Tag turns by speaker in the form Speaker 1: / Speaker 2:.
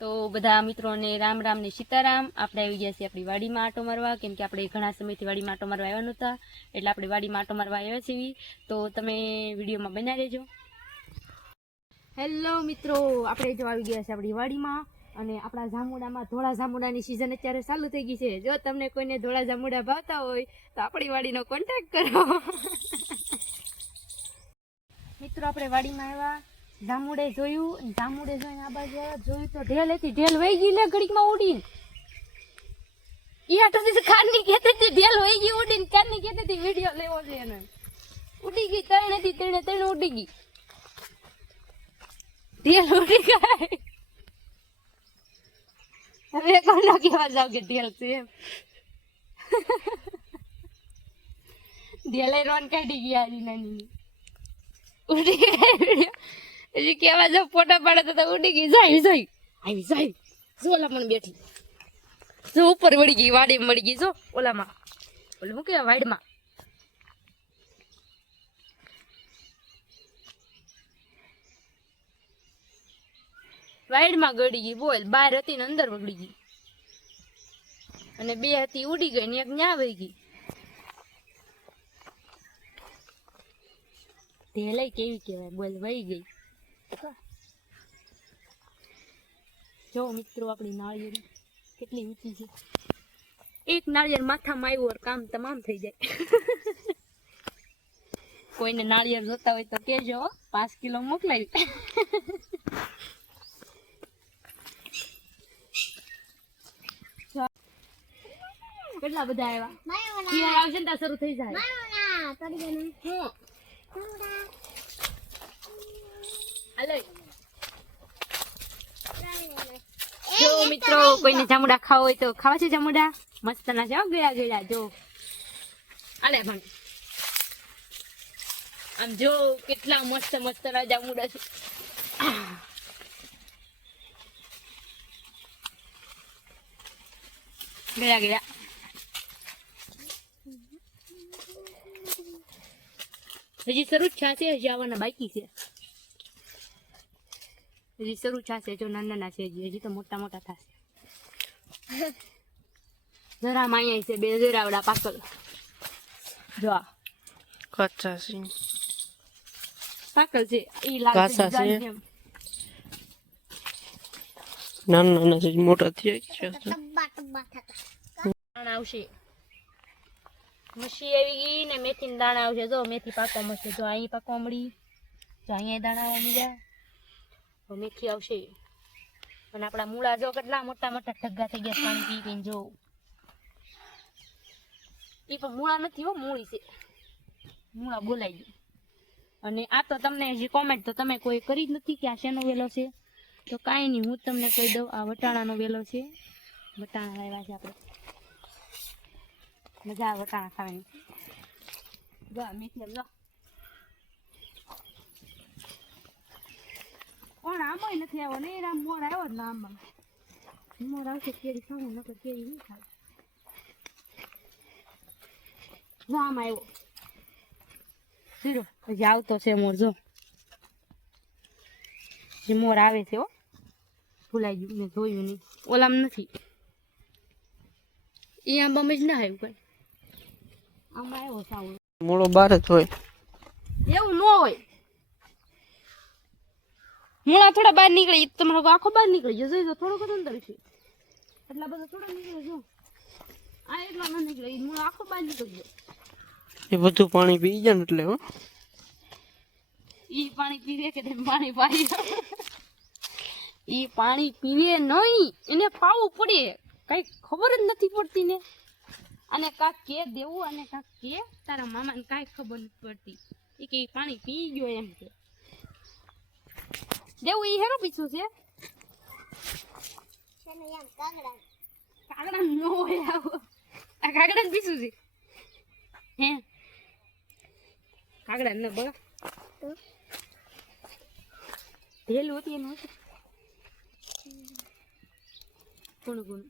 Speaker 1: તો બધા મિત્રોને રામ રામ ને સીતારામ. આપણે આવી ગયા છીએ આપણી વાડીમાં આટો મારવા. કેમ કે આપણે ઘણા સમયથી વાડીમાં આટો મારવા આવ્યા નહોતા. એટલે આપણે વાડીમાં આટો મારવા આવ્યા છીએ. તો તમે વિડીયોમાં બનાવી રહેજો. હેલો મિત્રો, આપણે જો આવી ગયા છે આપણી વાડીમાં. અને આપણા જામુડામાં ધોળા જામુડાની સિઝન અત્યારે ચાલુ થઈ ગઈ છે. જો તમને કોઈને ધોળા જામુડા ભાવતા હોય, તો આપણી વાડીનો કોન્ટેક્ટ કરો. મિત્રો, આપણે વાડીમાં આવ્યા. જામુડે જોયું જામુડે જોઈને આ બાજુ જોયું તો ઢેલ હતી, ઢેલ વહી ગઈ લે ઘડીકમાં ઉડીને. ઈ થી કારની કહેતી હતી, ઢેલ વહી ગઈ ઉડીને કારની કહેતી હતી, વિડિયો લેવો છે એને. ઉડી ગઈ, ત્રણ હતી, ત્રણે, ત્રણ ઉડી ગઈ. ઢેલ ઉડી ગઈ. હવે કોનો કેવા જાવ કે ઢેલ છે એમ. ઢેલે રોન કાઢી ગયા નાની ઉડી ગઈ. હજી કેવા જો ફોટા પાડે તો ઉડી ગઈ. જાય જાય આવી જાય જો ઓલા પણ બેઠી. જો ઉપર વળી ગઈ વાડી મળી ગઈ. જો ઓલામાં. ઓલું શું કહેવાય, વાડમાં. વાઈડમાં ગળી ગઈ બોલ, બહાર હતી ને અંદર વગડી ગઈ. અને બે હતી, ઉડી ગઈ ને એક ન્યા વહી ગઈ. તે લઈ કેવી કહેવાય? બોલ વહી ગઈ. જો મિત્રો આપણી નાળિયેર કેટલી ઊંચી છે. એક નાળિયેર માથામાં આવ્યું કામ તમામ થઈ જાય. કોઈને નાળિયેર જોતા હોય તો કેજો પાંચ કિલો મોકલાવી. કેટલા બધા આવ્યા? શિયાળ આવશે ને ત્યાં શરૂ થઈ જાય. જો મિત્રો કોઈને જામુડા ખાવ હોય તો ખાવા છે જામુડા? મસ્ત ના છે ગયા ગળ્યા જો. અલે પણ. આમ જો કેટલા મસ્ત મસ્ત ના જામુડા છે. ગયા ગયા હજી શરૂ જ છે હજી આવવાના બાકી છે. હજી શરૂ થશે જો નાના નાના છે હજી હજી તો મોટા મોટા થશે. જરા માયા છે બે જરાવડા પાકલ જો આ.
Speaker 2: કચ્ચા છે.
Speaker 1: પાકલ છે ઈ લાગે
Speaker 2: છે.
Speaker 1: છે.
Speaker 2: નાના નાના છે મોટા
Speaker 1: આવશે. મસી આવી ગઈ ને મેથી દાણા આવશે. જો મેથી પાકવા મળશે જો અહીં પાકવા મળી. જો અહીંયા દાણા મળ્યા મેથી આવશે. અને આપણા મૂળા જો કેટલા મોટા મોટા ઢગ્ગા થઈ ગયા પાણી પી પીને જો. એ પણ મૂળા નથી હો, મૂળી છે. મૂળા બોલાઈ ગયું. અને આ તો તમને હજી કોમેન્ટ તો તમે કોઈ કરી જ નથી કે આ શેનો વેલો છે? તો કાંઈ નહીં, હું તમને કહી દઉં, આ વટાણાનો વેલો છે. વટાણા લાવ્યા છે આપણે. મજા વટાણા ખાવાની. જો મીઠી જો. કોણ આમાં નથી આવ્યો ને રામ મોર આવ્યો જ ના આંબા મોર આવશે કેરી ખાવું નકર કેરી નહીં ખાવ જો આમ આવ્યો. ઝીરો હજી આવતો છે મોર જો. જે મોર આવે છે હો. ભૂલાઈ ગયું મેં જોયું નહીં. ઓલામ નથી. એ આંબામાં જ ના આવ્યું પણ આંબા આવ્યો સાવ.
Speaker 2: મૂળો બાર જ હોય.
Speaker 1: એવું ન હોય. મૂળા થોડા બહાર નીકળે તમારો આખો બહાર નીકળી જશે તો થોડોક જ અંદર છે. એટલા બધા થોડા નીકળે જો. આ એટલા ન નીકળે એ મૂળા આખો બહાર નીકળી ગયો.
Speaker 2: એ બધું પાણી પી જાય એટલે હો.
Speaker 1: ઈ પાણી પીવે કે તેમ પાણી પાઈ ઈ પાણી પીવે નહીં એને પાવું પડે. કઈ ખબર જ નથી પડતી ને. અને કાક કે દેવું અને કા કે તારા મામાને કાંઈ ખબર નથી પડતી. એ કે પાણી પી ગયો એમ કે. દેવું ઈ હેરો પીછું છે કાગડા નો હોય આવો. આ કાગડા પીછું છે. હે? કાગડા ન બગા ઢેલું હતી એનું હતું. કોણ કોણ